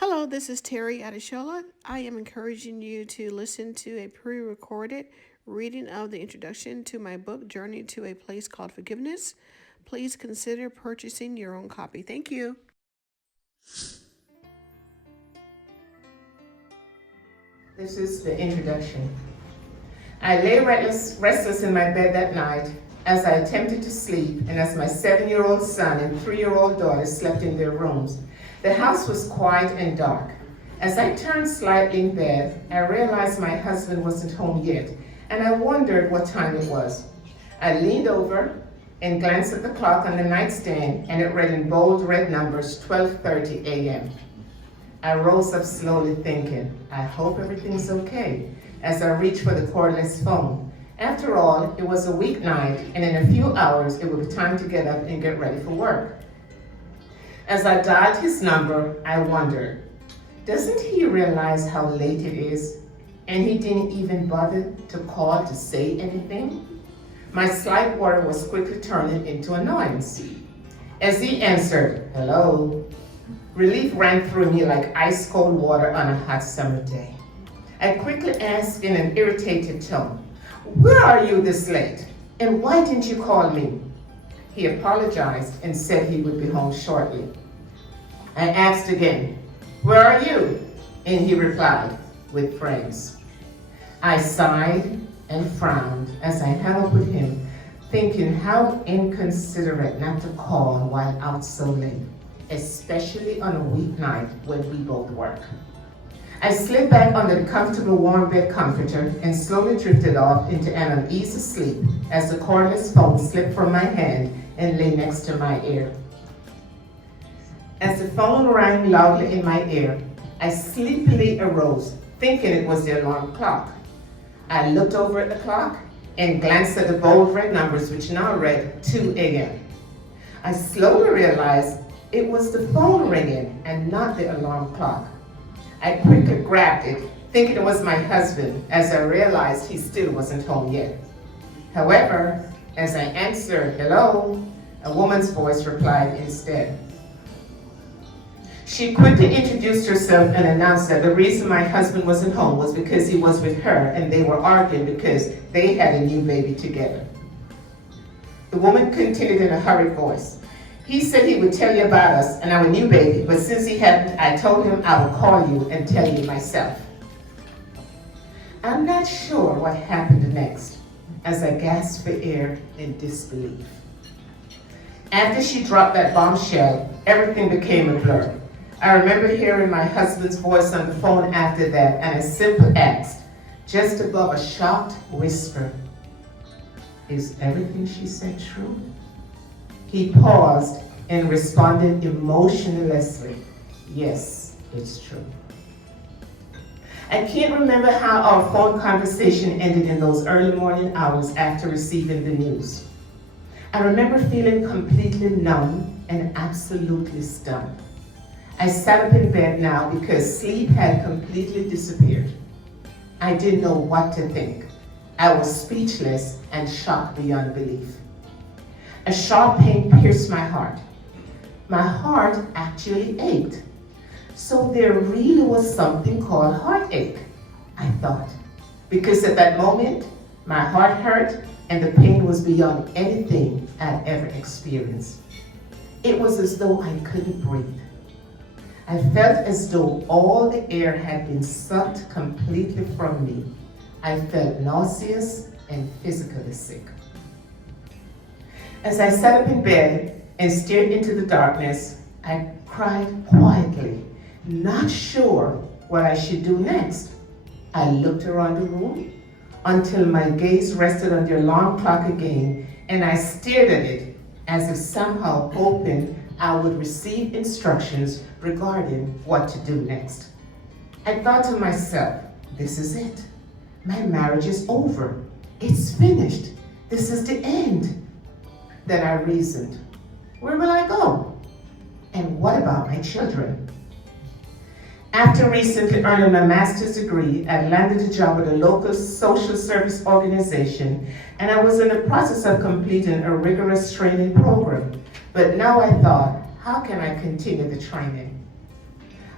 Hello, this is Terry Adeshola. I am encouraging you to listen to a pre recorded reading of the introduction to my book, Journey to a Place Called Forgiveness. Please consider purchasing your own copy. Thank you. This is the introduction. I lay restless in my bed that night as I attempted to sleep and as my 7-year-old son and 3-year-old daughter slept in their rooms. The house was quiet and dark. As I turned slightly in bed, I realized my husband wasn't home yet, and I wondered what time it was. I leaned over and glanced at the clock on the nightstand, and it read in bold red numbers, 12:30 a.m. I rose up slowly thinking, I hope everything's okay, as I reached for the cordless phone. After all, it was a weeknight, and in a few hours, it would be time to get up and get ready for work. As I dialed his number, I wondered, doesn't he realize how late it is? And he didn't even bother to call to say anything? My slight worry was quickly turning into annoyance. As he answered, hello, relief ran through me like ice cold water on a hot summer day. I quickly asked in an irritated tone, where are you this late? And why didn't you call me? He apologized and said he would be home shortly. I asked again, where are you? And he replied, with friends. I sighed and frowned as I hung up with him, thinking how inconsiderate not to call while out so late, especially on a weeknight when we both work. I slid back under the comfortable warm bed comforter and slowly drifted off into an uneasy sleep as the cordless phone slipped from my hand and lay next to my ear. As the phone rang loudly in my ear, I sleepily arose, thinking it was the alarm clock. I looked over at the clock and glanced at the bold red numbers, which now read 2 a.m. I slowly realized it was the phone ringing and not the alarm clock. I quickly grabbed it, thinking it was my husband, as I realized he still wasn't home yet. However, as I answered, hello, a woman's voice replied instead. She quickly introduced herself and announced that the reason my husband wasn't home was because he was with her and they were arguing because they had a new baby together. The woman continued in a hurried voice. He said he would tell you about us and our new baby, but since he hadn't, I told him I would call you and tell you myself. I'm not sure what happened next as I gasped for air in disbelief. After she dropped that bombshell, everything became a blur. I remember hearing my husband's voice on the phone after that, and I simply asked, just above a shocked whisper, is everything she said true? He paused and responded emotionlessly, yes, it's true. I can't remember how our phone conversation ended in those early morning hours after receiving the news. I remember feeling completely numb and absolutely stunned. I sat up in bed now because sleep had completely disappeared. I didn't know what to think. I was speechless and shocked beyond belief. A sharp pain pierced my heart. My heart actually ached. So there really was something called heartache, I thought. Because at that moment, my heart hurt and the pain was beyond anything I'd ever experienced. It was as though I couldn't breathe. I felt as though all the air had been sucked completely from me. I felt nauseous and physically sick. As I sat up in bed and stared into the darkness, I cried quietly, not sure what I should do next. I looked around the room until my gaze rested on the alarm clock again, and I stared at it as if somehow hoping I would receive instructions regarding what to do next. I thought to myself, this is it. My marriage is over. It's finished. This is the end. Then I reasoned, where will I go? And what about my children? After recently earning my master's degree, I landed a job at a local social service organization, and I was in the process of completing a rigorous training program. But now I thought, how can I continue the training?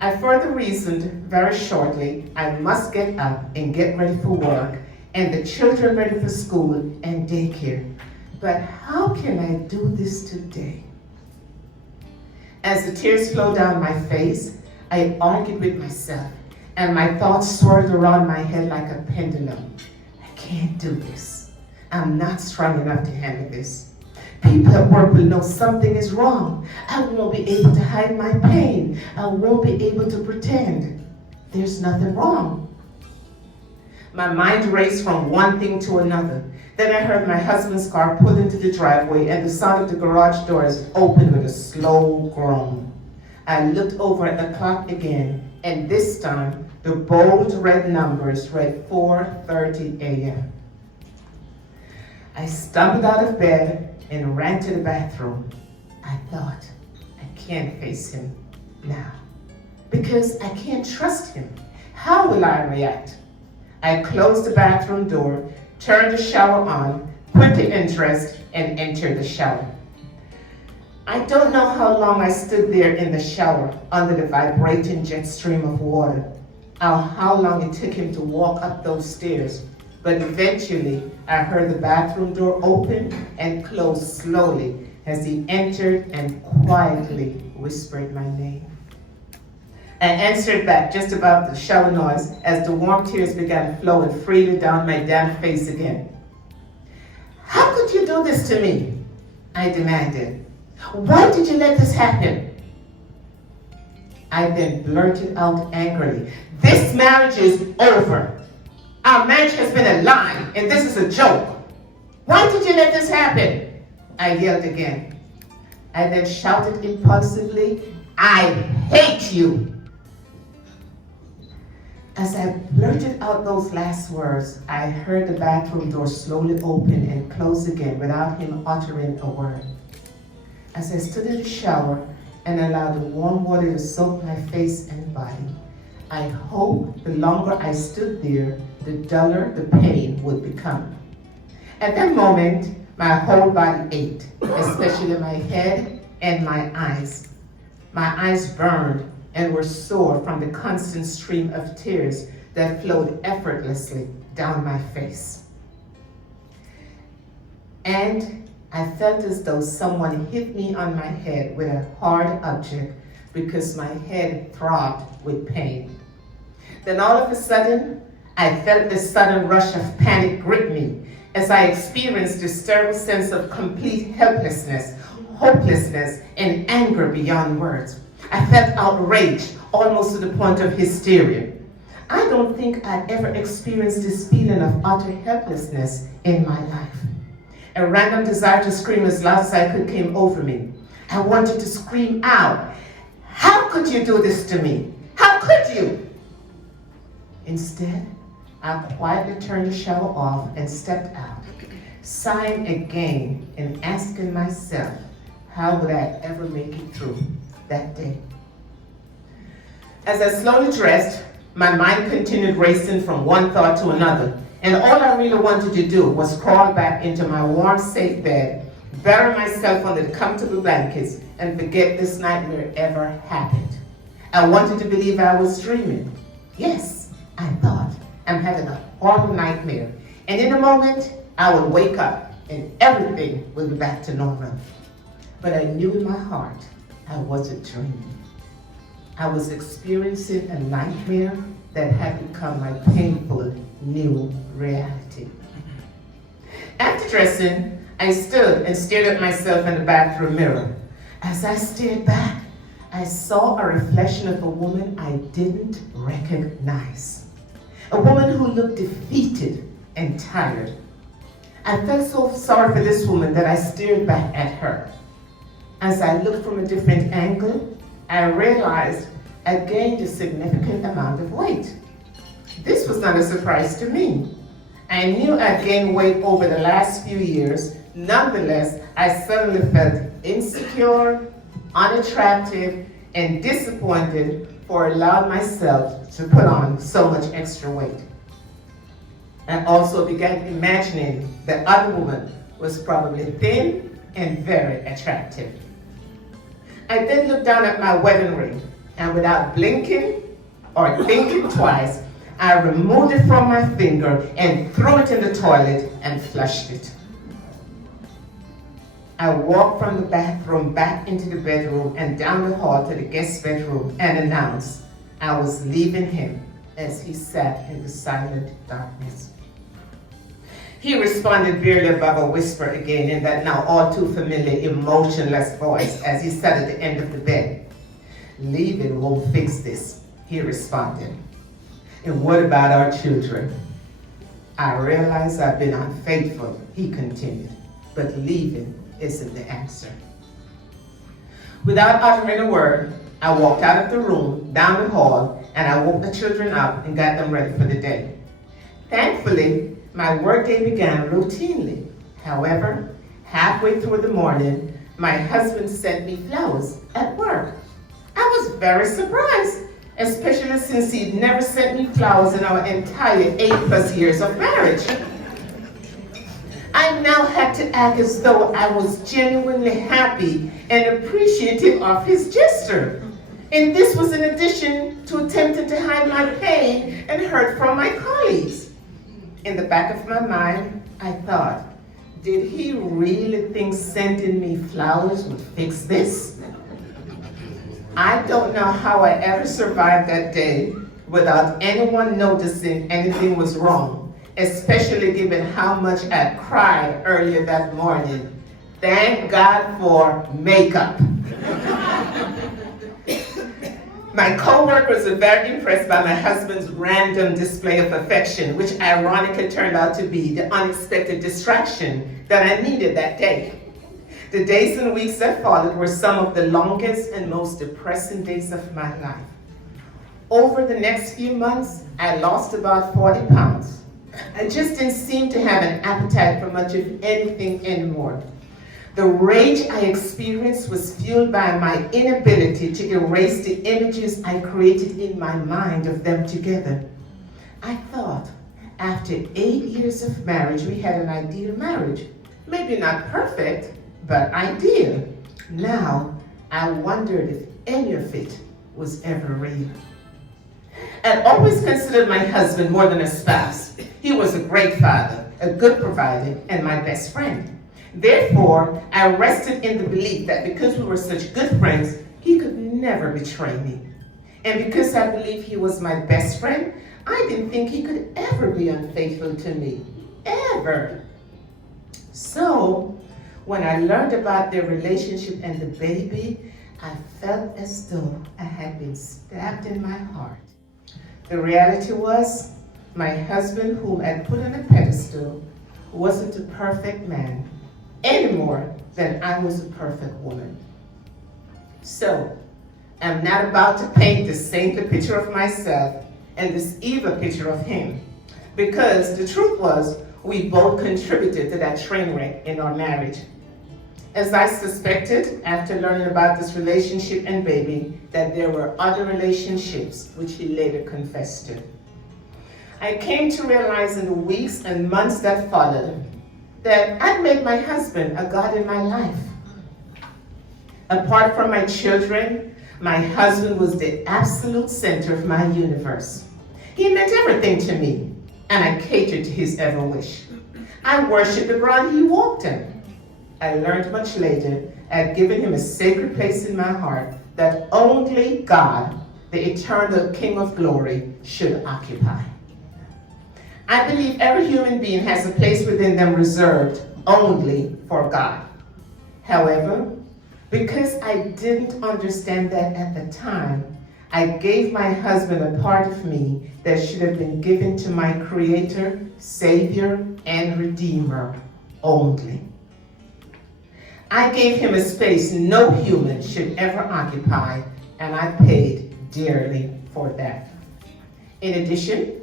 I further reasoned very shortly I must get up and get ready for work and the children ready for school and daycare. But how can I do this today? As the tears flowed down my face, I argued with myself, and my thoughts swirled around my head like a pendulum. I can't do this. I'm not strong enough to handle this. People at work will know something is wrong. I won't be able to hide my pain. I won't be able to pretend. There's nothing wrong. My mind raced from one thing to another. Then I heard my husband's car pull into the driveway and the sound of the garage doors open with a slow groan. I looked over at the clock again, and this time the bold red numbers read 4:30 a.m. I stumbled out of bed and ran to the bathroom. I thought, I can't face him now because I can't trust him. How will I react? I closed the bathroom door, turned the shower on, quickly undressed, and entered the shower. I don't know how long I stood there in the shower under the vibrating jet stream of water, or how long it took him to walk up those stairs, but eventually I heard the bathroom door open and close slowly as he entered and quietly whispered my name. I answered back just above the shower noise as the warm tears began flowing freely down my damp face again. How could you do this to me? I demanded. Why did you let this happen? I then blurted out angrily, this marriage is over. Our marriage has been a lie, and this is a joke. Why did you let this happen? I yelled again. I then shouted impulsively, I hate you. As I blurted out those last words, I heard the bathroom door slowly open and close again without him uttering a word. As I stood in the shower and allowed the warm water to soak my face and body, I hoped the longer I stood there, the duller the pain would become. At that moment, my whole body ached, especially my head and my eyes. My eyes burned and were sore from the constant stream of tears that flowed effortlessly down my face. And I felt as though someone hit me on my head with a hard object because my head throbbed with pain. Then all of a sudden, I felt this sudden rush of panic grip me as I experienced this terrible sense of complete helplessness, hopelessness, and anger beyond words. I felt outraged, almost to the point of hysteria. I don't think I'd ever experienced this feeling of utter helplessness in my life. A random desire to scream as loud as I could came over me. I wanted to scream out, how could you do this to me? How could you? Instead, I quietly turned the shower off and stepped out, sighing again and asking myself, how would I ever make it through that day? As I slowly dressed, my mind continued racing from one thought to another, and all I really wanted to do was crawl back into my warm, safe bed, bury myself under the comfortable blankets, and forget this nightmare ever happened. I wanted to believe I was dreaming. Yes, I thought, I'm having a horrible nightmare, and in a moment, I would wake up and everything would be back to normal. But I knew in my heart, I wasn't dreaming. I was experiencing a nightmare that had become my painful new reality. After dressing, I stood and stared at myself in the bathroom mirror. As I stared back, I saw a reflection of a woman I didn't recognize. A woman who looked defeated and tired. I felt so sorry for this woman that I stared back at her. As I looked from a different angle, I realized I gained a significant amount of weight. This was not a surprise to me. I knew I'd gained weight over the last few years. Nonetheless, I suddenly felt insecure, unattractive, and disappointed for allowing myself to put on so much extra weight. I also began imagining the other woman was probably thin and very attractive. I then looked down at my wedding ring. and without blinking or thinking twice, I removed it from my finger and threw it in the toilet and flushed it. I walked from the bathroom back into the bedroom and down the hall to the guest bedroom and announced I was leaving him as he sat in the silent darkness. He responded barely above a whisper again in that now all too familiar emotionless voice as he sat at the end of the bed. "Leaving won't fix this," he responded. "And what about our children?" "I realize I've been unfaithful," he continued, "but leaving isn't the answer." Without uttering a word, I walked out of the room, down the hall, and I woke the children up and got them ready for the day. Thankfully, my workday began routinely. However, halfway through the morning, my husband sent me flowers at work. I was very surprised, especially since he'd never sent me flowers in our entire 8+ years of marriage. I now had to act as though I was genuinely happy and appreciative of his gesture. And this was in addition to attempting to hide my pain and hurt from my colleagues. In the back of my mind, I thought, did he really think sending me flowers would fix this? I don't know how I ever survived that day without anyone noticing anything was wrong, especially given how much I cried earlier that morning. Thank God for makeup. My co-workers were very impressed by my husband's random display of affection, which ironically turned out to be the unexpected distraction that I needed that day. The days and weeks that followed were some of the longest and most depressing days of my life. Over the next few months, I lost about 40 pounds. I just didn't seem to have an appetite for much of anything anymore. The rage I experienced was fueled by my inability to erase the images I created in my mind of them together. I thought, after 8 years of marriage, we had an ideal marriage. Maybe not perfect, but ideal. Now, I wondered if any of it was ever real. I'd always considered my husband more than a spouse. He was a great father, a good provider, and my best friend. Therefore, I rested in the belief that because we were such good friends, he could never betray me. And because I believed he was my best friend, I didn't think he could ever be unfaithful to me. Ever. So, when I learned about their relationship and the baby, I felt as though I had been stabbed in my heart. The reality was, my husband, whom I'd put on a pedestal, wasn't a perfect man, any more than I was a perfect woman. So, I'm not about to paint this saintly picture of myself and this evil picture of him, because the truth was, we both contributed to that train wreck in our marriage. As I suspected, after learning about this relationship and baby, that there were other relationships which he later confessed to. I came to realize in the weeks and months that followed that I'd made my husband a God in my life. Apart from my children, my husband was the absolute center of my universe. He meant everything to me, and I catered to his every wish. I worshiped the ground he walked in. I learned much later I'd given him a sacred place in my heart that only God, the eternal King of glory, should occupy. I believe every human being has a place within them reserved only for God. However, because I didn't understand that at the time, I gave my husband a part of me that should have been given to my Creator, Savior, and Redeemer only. I gave him a space no human should ever occupy, and I paid dearly for that. In addition,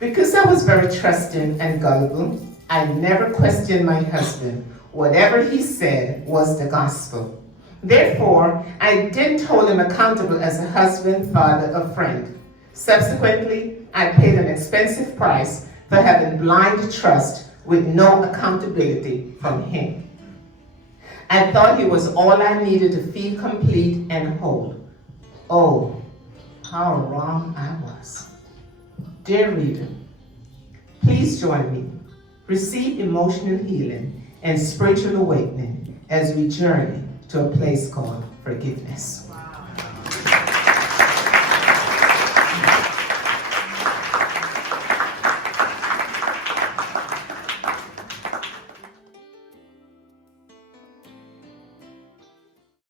because I was very trusting and gullible, I never questioned my husband. Whatever he said was the gospel. Therefore, I didn't hold him accountable as a husband, father, or friend. Subsequently, I paid an expensive price for having blind trust with no accountability from him. I thought he was all I needed to feel complete and whole. Oh, how wrong I was. Dear reader, please join me. Receive emotional healing and spiritual awakening as we journey to a place called forgiveness. Wow.